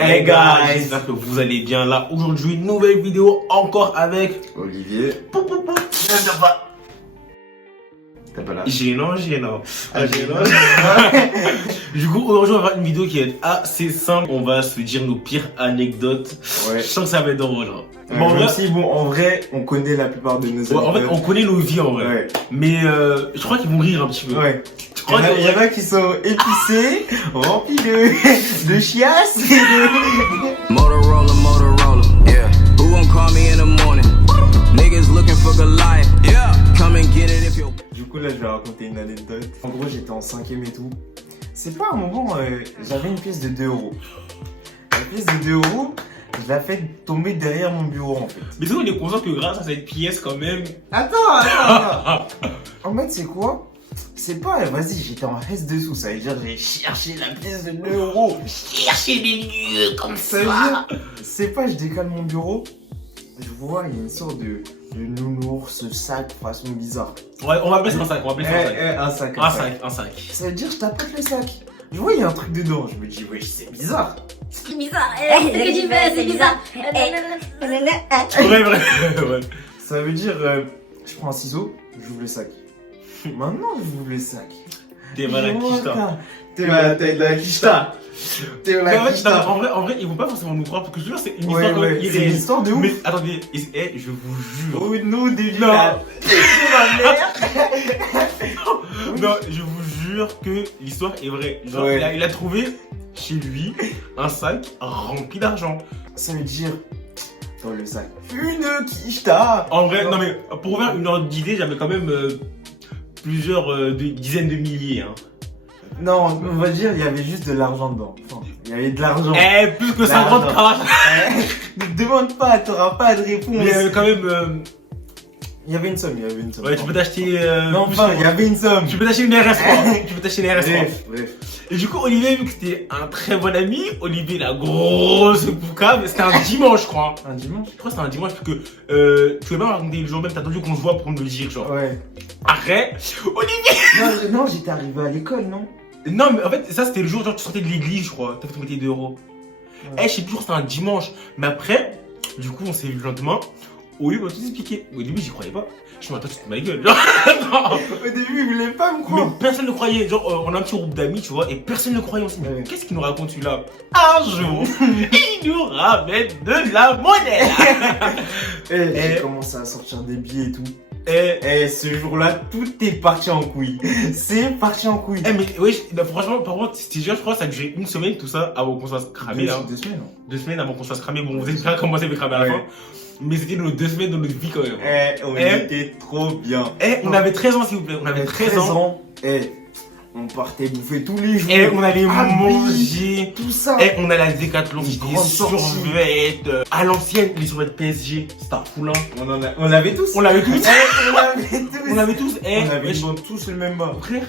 Hey guys, j'espère que vous allez bien. Là, aujourd'hui, une nouvelle vidéo encore avec Olivier. T'as pas là. Gênant. Du coup, aujourd'hui, on va faire une vidéo qui est assez simple. On va se dire nos pires anecdotes. Ouais. Je sens que ça va être drôle. Bon, même si, en vrai, on connaît la plupart de nos ouais, en fait, on connaît nos vies en vrai. Ouais. Mais je crois qu'ils vont rire un petit peu. Ouais. Je crois Il y en a qui sont épicés, remplis de chiasse et de... Motorola, yeah. Who won't call me in the morning? Niggas looking for Goliath, yeah. Come and get it if you. Du coup, là, je vais raconter une anecdote. En gros, j'étais en 5ème et tout. C'est pas un moment, j'avais une pièce de 2 euros. La pièce de 2 euros, je l'ai fait tomber derrière mon bureau en fait. Mais c'est on est conscient que grâce à cette pièce, quand même. Attends. En fait, c'est quoi? C'est pas, vas-y, j'étais en reste dessous, ça veut dire j'ai cherché la pièce de 2 euros. Chercher des lieux comme Ça veut dire, c'est pas, je décale mon bureau, je vois, il y a une sorte de nounours, sac, façon bizarre. Ouais, on va appeler ça un sac. Un sac. Un sac. Ça veut dire, je tapote le sac. Je vois, il y a un truc dedans. Je me dis, wesh, c'est bizarre. C'est bizarre. Ce que tu fais, c'est bizarre. Ouais. Ça veut dire, je prends un ciseau, j'ouvre le sac. Maintenant, j'ouvre le sac. T'es mal à quicheta. T'es de la quicheta. T'es de Mais la en fait, quicheta. en vrai, ils vont pas forcément nous croire parce que je te jure, c'est une Ouais, histoire ouais, c'est une irréelle. histoire de ouf. Mais attendez, je vous jure. Oh non, des Non. là. C'est ma mère. Non, je vous jure que l'histoire est vraie. Genre, Ouais. il a trouvé chez lui un sac rempli d'argent. Ça veut dire, dans le sac, une quicheta. En vrai, non mais pour faire une ordre d'idée, j'avais quand même plusieurs dizaines de milliers. Hein. Non, on va dire, il y avait juste de l'argent dedans. Enfin, il y avait de l'argent. Plus que 50 L'argent. cravaches. Ne demande pas, t'auras pas de réponse. Mais il y avait quand même. Il y avait une somme. Ouais, tu peux t'acheter. Non, enfin, il y avait une somme. Tu peux t'acheter une RS3. Tu peux t'acheter une RS3. Bref. Et du coup, Olivier, vu que c'était un très bon ami, Olivier, la grosse boucane, c'était un dimanche, je crois. Un dimanche? Je crois que c'était un dimanche, parce que tu pouvais pas me raconter le jour même, t'as attendu qu'on se voit pour me le dire, genre. Ouais. Arrête, Olivier! Non, j'étais arrivé à l'école, non? Non, mais en fait, ça c'était le jour, genre tu sortais de l'église, je crois. T'as fait ton métier d'euros. Ouais. Je sais plus, c'était un dimanche. Mais après, du coup, on s'est vu le lendemain. Olivier m'a tout expliqué. Au début, j'y croyais pas. Je me attends, tu te fous de ma gueule. Genre, non. Au début, il voulait pas me Mais croire. personne ne croyait. Genre, on a un petit groupe d'amis, tu vois, et personne ne croyait aussi. Ouais. Qu'est-ce qu'il nous raconte celui-là? Un jour, il nous ramène de la monnaie. J'ai commencé à sortir des billets et tout. Ce jour-là, tout est parti en couille. C'est parti en couille. Mais oui, franchement, par contre, je crois que ça a duré une semaine, tout ça, avant qu'on se fasse cramer. Là. 2 semaines, non? 2 semaines avant qu'on se fasse cramer. Bon, vous avez commencé à me cramer à la Ouais. fin. Mais c'était nos 2 semaines dans notre vie quand même. On était trop bien. On avait 13 ans, s'il vous plaît. On avait 13 ans. On partait bouffer tous les jours. On allait manger. Tout ça. On allait à Decathlon, Une des grande sortie. survêtes. À l'ancienne, les survêtes PSG, Starfoulin. On l'avait tous. On l'avait tous. On l'avait tous. On l'avait tous. On avait tous le même bas. Frère,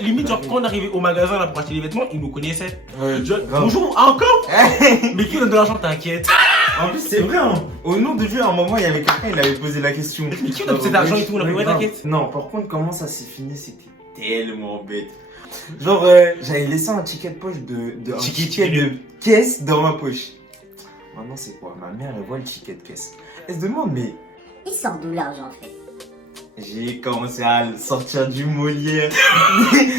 limite, genre, quand on arrivait au magasin là, pour acheter les vêtements, ils nous connaissaient. Grave. Bonjour, encore? Mais qui donne de l'argent, t'inquiète? En plus, c'est vrai, hein. Au nom de Dieu, à un moment, il y avait quelqu'un, il avait posé la question. Mais qui donne cet argent et tout? On a fait, ouais, grave. t'inquiète. Non, par contre, comment ça s'est fini, c'était tellement bête. Genre, j'avais laissé un ticket de poche un ticket de caisse dans ma poche. Maintenant, c'est quoi? Ma mère, elle voit le ticket de caisse. Elle se demande, mais Il sort d'où l'argent en fait? j'ai commencé à sortir du Molière.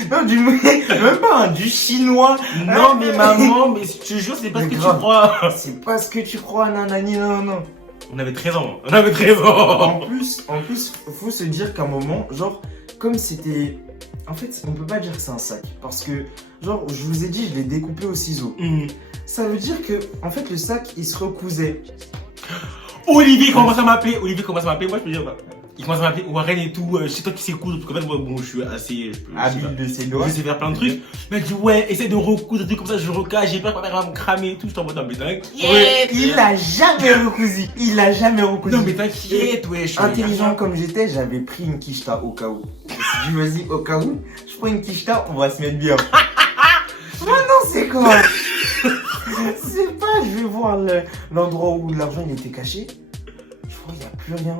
Non, du Molière, même pas, hein, du chinois. Non, mais maman, mais je te jure, c'est pas ce Mais que tu grave. crois. C'est pas ce que tu crois, nanani, non. On avait 13 ans. On avait 13 ans. En plus, faut se dire qu'à un moment, genre, comme c'était... En fait, on peut pas dire que c'est un sac. Parce que, genre, je vous ai dit, je l'ai découpé au ciseau. Ça veut dire que, en fait, le sac, il se recousait. Olivier commence à m'appeler. Moi, je peux dire, bah, il commence à m'appeler Warren et tout. C'est toi qui sais coudre. Parce qu'en fait, moi, bon, je suis assez. Habile de ses doigts. Je sais faire plein de trucs. Mais elle dit, ouais, essaie de recoudre, des trucs comme ça, je recache, j'ai peur que ma mère va me cramer et tout. Je t'envoie dans le bétail. Ouais, il a jamais recousu. Non, mais t'inquiète, ouais. Intelligent comme j'étais, j'avais pris une quicheta au cas où. Je me suis dit, vas-y, au cas où, je prends une quicheta, on va se mettre bien. Maintenant, c'est quoi? C'est pas, je vais voir l'endroit où l'argent il était caché. Je vois, il n'y a plus rien.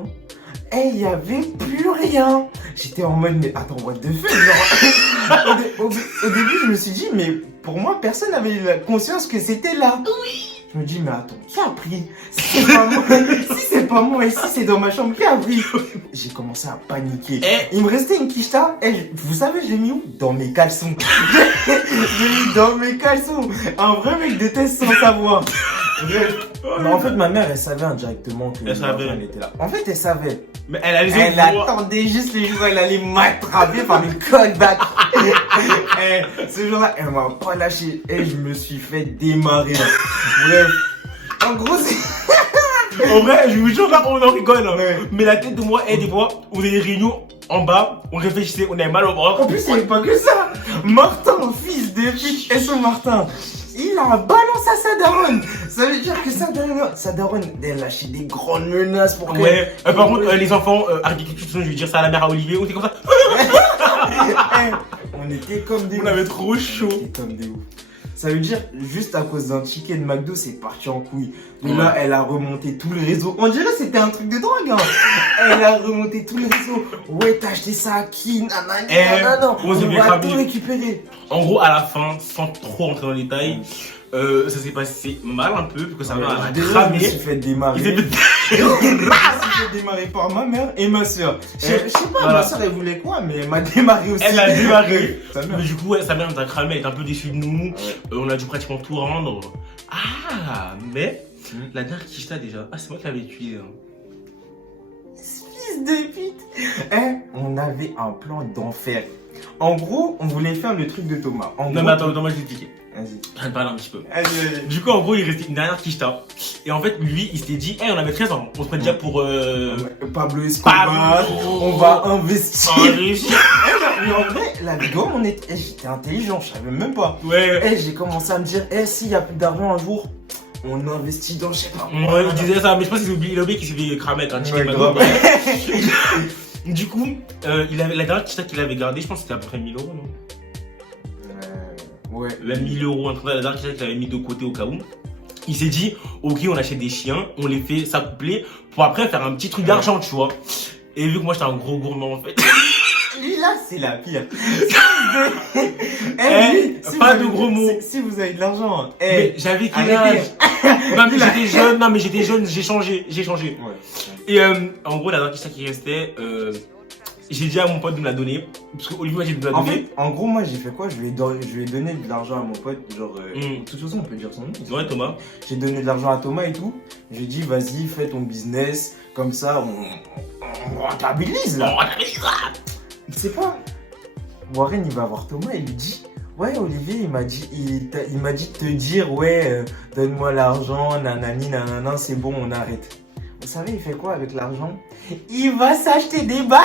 Il n'y avait plus rien. J'étais en mode, mais attends, what the fuck, genre... au début, je me suis dit, mais pour moi, personne n'avait la conscience que c'était là. Oui. Je me dis, mais attends, qui a pris? Si c'est pas moi, si c'est pas moi et si c'est dans ma chambre, qui a pris? J'ai commencé à paniquer. Il me restait une quicheta. Vous savez, j'ai mis où? Dans mes caleçons. J'ai mis dans mes caleçons. Un vrai mec de test sans savoir. Mais en fait, ma mère, elle savait indirectement que elle était là. En fait, elle savait. Mais elle attendait juste les jours où elle allait m'attraper par le callback. Ce jour-là, elle m'a pas lâché. Et je me suis fait démarrer. Là. Bref. En gros, c'est. En vrai, je vous jure, là, on en rigole. Hein. Ouais. Mais la tête de moi, des fois, on faisait des réunions en bas, on réfléchissait, on avait mal au bras. En plus, il n'y avait pas que ça. Martin, fils de pute, S.O. Martin. Il a balancé à sa daronne. Ça veut dire que sa daronne, elle lâchait des grandes menaces pour que... Ouais, par contre, les enfants, agriculture, je vais dire ça à la mère à Olivier, on était comme ça. On était comme des ouf. On avait trop chaud. On était comme des ouf. Ça veut dire, juste à cause d'un ticket de McDo, c'est parti en couille. Donc là, elle a remonté tous les réseaux. On dirait que c'était un truc de drogue, hein. Elle a remonté tous les réseaux. Ouais, t'as acheté ça à qui? Non. On va tout récupérer. En gros, à la fin, sans trop rentrer dans les détails, ça s'est passé mal un peu, parce que sa mère a cramé. Je me suis fait démarrer. Je me suis fait démarrer par ma mère et ma soeur. Je sais pas, ma soeur elle voulait quoi, mais elle m'a démarré aussi. Elle a démarré. Mais du coup, sa mère nous a cramé, elle était un peu déçue de nous. On a dû pratiquement tout rendre. Ah, mais la dernière quicheta déjà, c'est moi qui l'avais utilisée. Fils de pute. On avait un plan d'enfer. En gros, on voulait faire le truc de Thomas. Mais attends, moi je vais expliquer. Vas-y. Je vais te parler un petit peu. Allez. Du coup, en gros, il restait une dernière quicheta. Et en fait, lui, il s'était dit, on avait 13 ans. On se prête déjà pour. Pablo Escobar. On va investir. Mais en vrai, là-dedans, j'étais intelligent, je savais même pas. Ouais. J'ai commencé à me dire, s'il y a plus d'argent un jour, on investit dans, je sais pas. Ouais, il disait ça, mais je pense qu'il a oublié qu'il s'est fait cramer avec un ticket McDo. Du coup, la dernière quicheta qu'il avait gardée, je pense que c'était à peu près 1000 euros, non? Ouais. Même 1000 euros, la dernière quicheta qu'il avait mis de côté au cas où. Il s'est dit, ok, on achète des chiens, on les fait s'accoupler pour après faire un petit truc d'argent, tu vois. Et vu que moi j'étais un gros gourmand en fait. Lui là, c'est la pire. Pas de gros mots. Si vous avez de l'argent, mais j'avais quel âge? Non mais j'étais jeune, j'ai changé. Ouais. Et en gros, la dernière quicheta qui restait, j'ai dit à mon pote de me la donner. Parce qu'Olivier m'a dit de me la donner. En fait, en gros, moi j'ai fait quoi? Je lui ai donné de l'argent à mon pote. Genre, de toute façon, on peut dire son nom. Ouais, Thomas. J'ai donné de l'argent à Thomas et tout. J'ai dit, vas-y, fais ton business. Comme ça, on rentabilise là. Tu sais pas? Warren, il va voir Thomas et lui dit, ouais, Olivier, il m'a dit de te dire, ouais, donne-moi l'argent, nanani, nanana, c'est bon, on arrête. Vous savez, il fait quoi avec l'argent? Il va s'acheter des bas.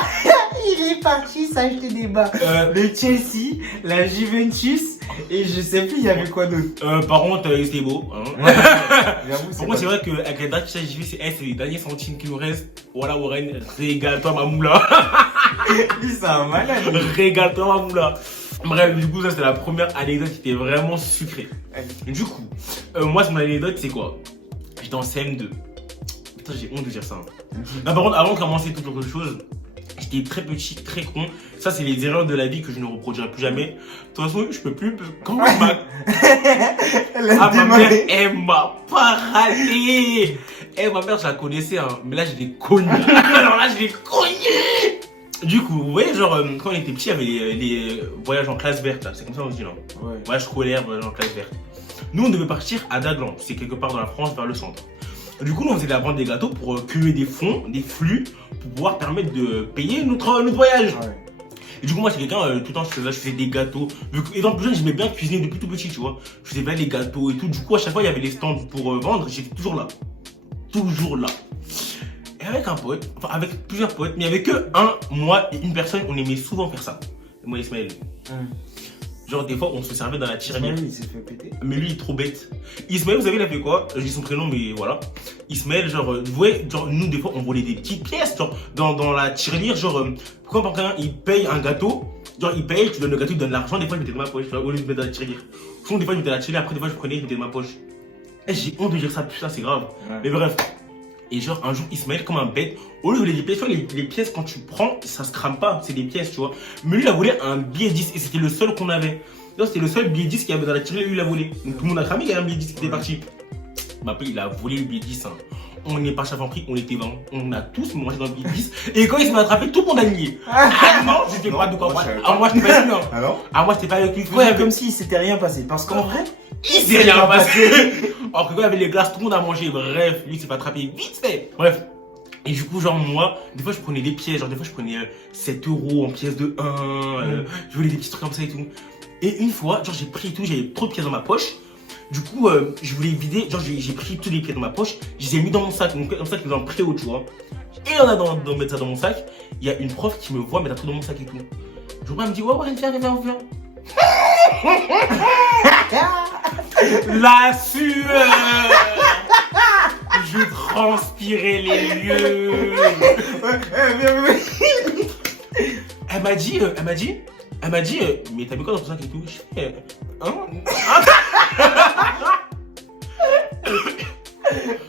Il est parti s'acheter des bas. Le Chelsea, la Juventus et je sais plus, il y avait quoi d'autre. Par contre, c'était beau. Hein. Ouais, par contre, c'est vrai qu'avec la date que j'ai vu, c'est les derniers centimes qui nous restent. Voilà, Warren, régale-toi ma moula. Lui, c'est un malade. Régale-toi ma moula. Bref, du coup, ça c'était la première anecdote qui était vraiment sucrée. Du coup, moi, mon anecdote, c'est quoi? J'étais en CM2. Putain, j'ai honte de dire ça. Non, par contre, avant de commencer toute autre chose, j'étais très petit, très con. Ça, c'est les erreurs de la vie que je ne reproduirai plus jamais. De toute façon, je peux plus. Quand ma mère, elle m'a pas râlé. Ma mère, je la connaissais, hein. Mais là, je l'ai connue. Alors là, je l'ai connue. Du coup, vous voyez, genre, quand on était petit, il y avait les voyages en classe verte, là. C'est comme ça qu'on dit, non? Ouais. Voyage scolaire, voyage en classe verte. Nous, on devait partir à Daglan. C'est quelque part dans la France, vers le centre. Du coup, nous, on faisait de la vente des gâteaux pour cumuler des fonds, des flux, pour pouvoir permettre de payer notre voyage. Ouais. Et du coup, moi, c'est quelqu'un, tout le temps, je faisais des gâteaux. Étant plus jeune, j'aimais bien cuisiner depuis tout petit, tu vois. Je faisais bien des gâteaux et tout. Du coup, à chaque fois, il y avait les stands pour vendre. J'étais toujours là. Toujours là. Et avec un pote, enfin, avec plusieurs potes, mais il n'y avait que moi et une personne, on aimait souvent faire ça. Moi, Ismaël. Genre, des fois, on se servait dans la tirelire. Ismaël, il s'est fait péter. Mais lui, il est trop bête. Ismaël, vous savez, il a fait quoi? Je dis son prénom, mais voilà. Ismaël, genre, vous voyez, genre, nous, des fois, on volait des petites pièces, genre, dans la tirelire, genre, quand quelqu'un, il paye un gâteau, genre, il paye, tu donnes le gâteau, il donne l'argent, des fois, je mettais dans ma poche, au lieu de mettre dans la tirelire. Souvent, des fois, je mettais dans la tirelire, après, des fois, je prenais, je mettais dans ma poche. Et j'ai honte de dire ça, putain, c'est grave. Ouais. Mais bref. Et genre, un jour, Ismaël, comme un bête, au lieu de voler des pièces, tu vois, les pièces, quand tu prends, ça se crame pas, c'est des pièces, tu vois. Mais lui, il a volé un billet 10 et c'était le seul qu'on avait. C'était le seul billet 10 qu'il y avait dans la tirelire, lui, il a volé. Donc tout le monde a cramé, il y a un billet 10 qui était parti. Ma père, il a volé le billet 10. Hein. On est pas chef en prix, on était 20. On a tous mangé dans le billet 10. Et quand il se m'a attrapé, tout le monde a nié. Ah non, j'étais pas de quoi. Ah, moi, j'étais pas avec lui. Hein. Alors Ah, moi, j'étais pas avec lui. Ouais, comme s'il s'était rien passé. Parce qu'en vrai, il s'est rien passé. Alors que quand il y avait les glaces, tout le monde a mangé. Bref, lui, il s'est pas attrapé vite fait. Bref. Et du coup, genre, moi, des fois, je prenais des pièces. Genre, des fois, je prenais 7 € en pièces de 1. Je voulais des petits trucs comme ça et tout. Et une fois, genre, j'ai pris tout. J'avais trop de pièces dans ma poche. Du coup, je voulais vider. Genre, j'ai pris tous les pièces dans ma poche. Je les ai mis dans mon sac. Mon sac, ils ont pris haut, tu vois. Et en attendant de mettre ça dans mon sac, il y a une prof qui me voit mettre un truc dans mon sac et tout. Je vois, elle me dit, ouais, viens. La sueur. Je transpirais les lieux. Elle m'a dit, mais t'as mis quoi dans ton sac et tout? Je fais, hein?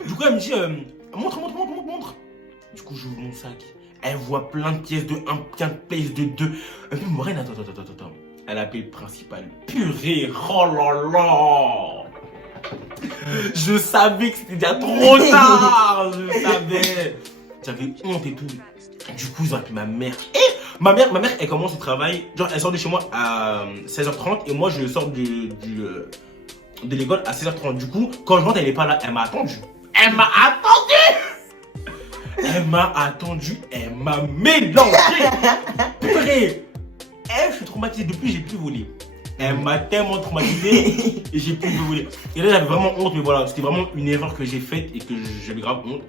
Du coup, elle me dit, montre. Du coup, j'ouvre mon sac. Elle voit plein de pièces de 1, plein de pièces de 2. Elle me dit, Maureen, attends. Elle a appelé le principal. Purée, oh là là. Je savais que c'était déjà trop tard. Je savais. J'avais honte et tout. Du coup, ils ont appelé ma mère. Et ma mère, elle commence le travail. Genre, elle sort de chez moi à 16h30 et moi, je sors de l'école à 16h30. Du coup, quand je rentre, elle n'est pas là. Elle m'a attendu. Elle m'a mélangé. Purée. Je suis traumatisé. Depuis, j'ai plus volé. Elle m'a tellement traumatisé et j'ai plus voler. Et là, j'avais vraiment honte, mais voilà, c'était vraiment une erreur que j'ai faite et que j'avais grave honte.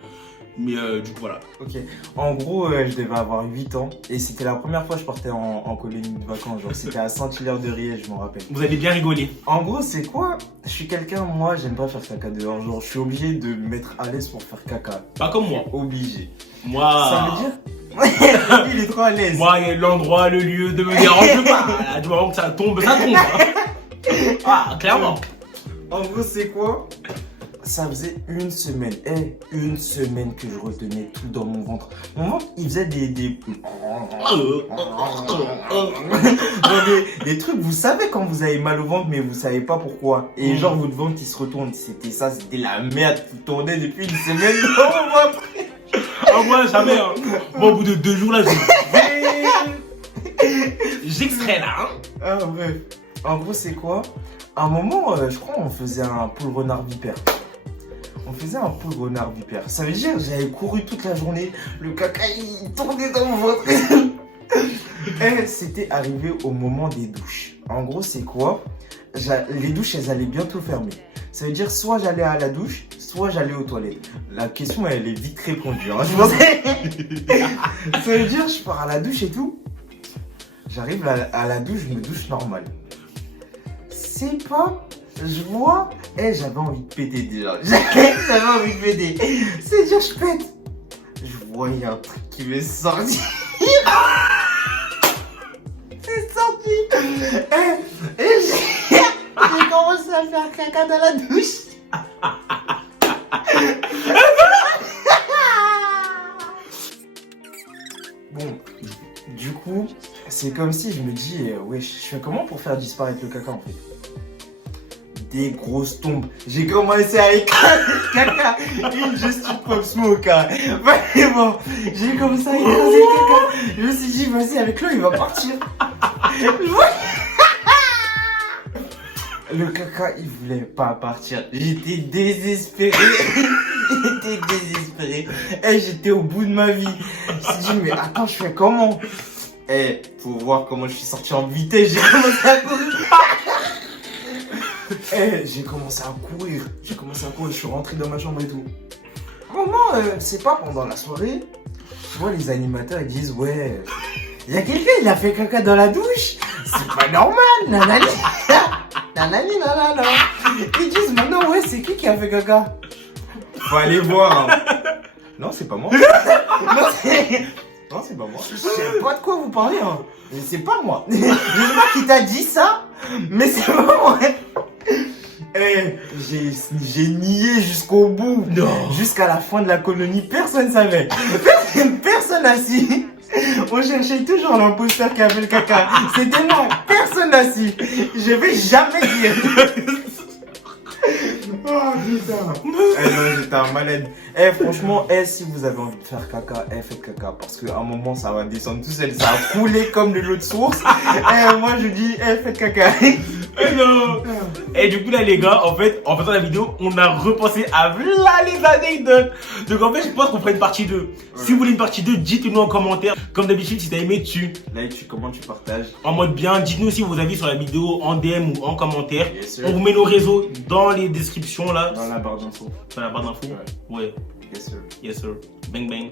Mais du coup, voilà. Ok. En gros, je devais avoir 8 ans et c'était la première fois que je partais en colonie de vacances. Genre, c'était à Saint-Hilaire-de-Riez, je m'en rappelle. Vous avez bien rigolé. En gros, c'est quoi? Je suis quelqu'un, moi, j'aime pas faire caca dehors. Genre, je suis obligé de me mettre à l'aise pour faire caca. Pas comme moi. Obligé. Moi. Ça veut dire? Il est trop à l'aise. Moi, l'endroit, le lieu de me dérange pas. Là, du moment que ça tombe. Hein. Ah, clairement. En gros, c'est quoi? Ça faisait une semaine que je retenais tout dans mon ventre. Mon ventre, il faisait des trucs, vous savez quand vous avez mal au ventre, mais vous savez pas pourquoi. Et genre, votre ventre, il se retourne. C'était ça, c'était la merde qui tournait depuis une semaine dans mon ventre. Ah, moi, jamais. Hein. Moi, au bout de 2 jours, là, j'extrais là. Hein. Ah, bref. En gros, c'est quoi? À un moment, je crois, on faisait un poule renard vipère. Ça veut dire, j'avais couru toute la journée, le caca il tournait dans mon ventre. Et c'était arrivé au moment des douches. En gros, c'est quoi? Les douches, elles allaient bientôt fermer. Ça veut dire, soit j'allais à la douche, soit j'allais aux toilettes. La question, elle est vite répondue. Hein, je pensais. Ça veut dire, je pars à la douche et tout. J'arrive à la douche, je me douche normal. C'est pas... Je vois, j'avais envie de péter déjà. J'avais envie de péter. C'est-à-dire, je pète. Je voyais un truc qui m'est sorti. C'est sorti. Et j'ai commencé à faire caca dans la douche. Bon, du coup, c'est comme si je me dis, ouais, je fais comment pour faire disparaître le caca en fait? Des grosses tombes. J'ai commencé à écraser le caca. Une gestion Pop Smoke. Hein. Vraiment. J'ai commencé à écraser le caca. Je me suis dit, vas-y, avec l'eau, il va partir. Le caca, il voulait pas partir. J'étais désespéré. Et j'étais au bout de ma vie. Je me suis dit, mais attends, je fais comment? Pour voir comment je suis sorti en vitesse, j'ai commencé à courir. J'ai commencé à courir, je suis rentré dans ma chambre et tout. Comment, c'est pas pendant la soirée, tu vois les animateurs ils disent ouais, il y a quelqu'un il a fait caca dans la douche, c'est pas normal, nanani, nanana. Ils disent maintenant ouais c'est qui a fait caca? Faut aller voir. Hein. Non c'est pas moi. Non c'est pas moi. Je sais pas de quoi vous parlez. Hein. C'est pas moi. Je sais pas qui t'a dit ça, mais c'est pas moi. J'ai nié jusqu'au bout. Non. Jusqu'à la fin de la colonie, personne savait. Personne n'a su. On cherchait toujours l'imposteur qui avait le caca. C'était moi. Personne n'a su. Je vais jamais dire. Oh putain. Non, j'étais un malade. Franchement, si vous avez envie de faire caca, faites caca. Parce qu'à un moment, ça va descendre tout seul. Ça va couler comme de l'eau de source. Moi, je dis, faites caca. Non. Et du coup là les gars, en fait, en faisant la vidéo, on a repensé à là les anecdotes. Donc en fait, je pense qu'on fera une partie 2. Si vous voulez une partie 2, dites-nous en commentaire. Comme d'habitude, si t'as aimé, tu Like, tu commentes, tu partages. en mode bien. Dites-nous aussi vos avis sur la vidéo en DM ou en commentaire. Yes, sir. On vous met nos réseaux dans les descriptions là. Dans la barre d'infos. Dans la barre d'infos. Ouais. Yes, sir. Yes sir. Bang bang.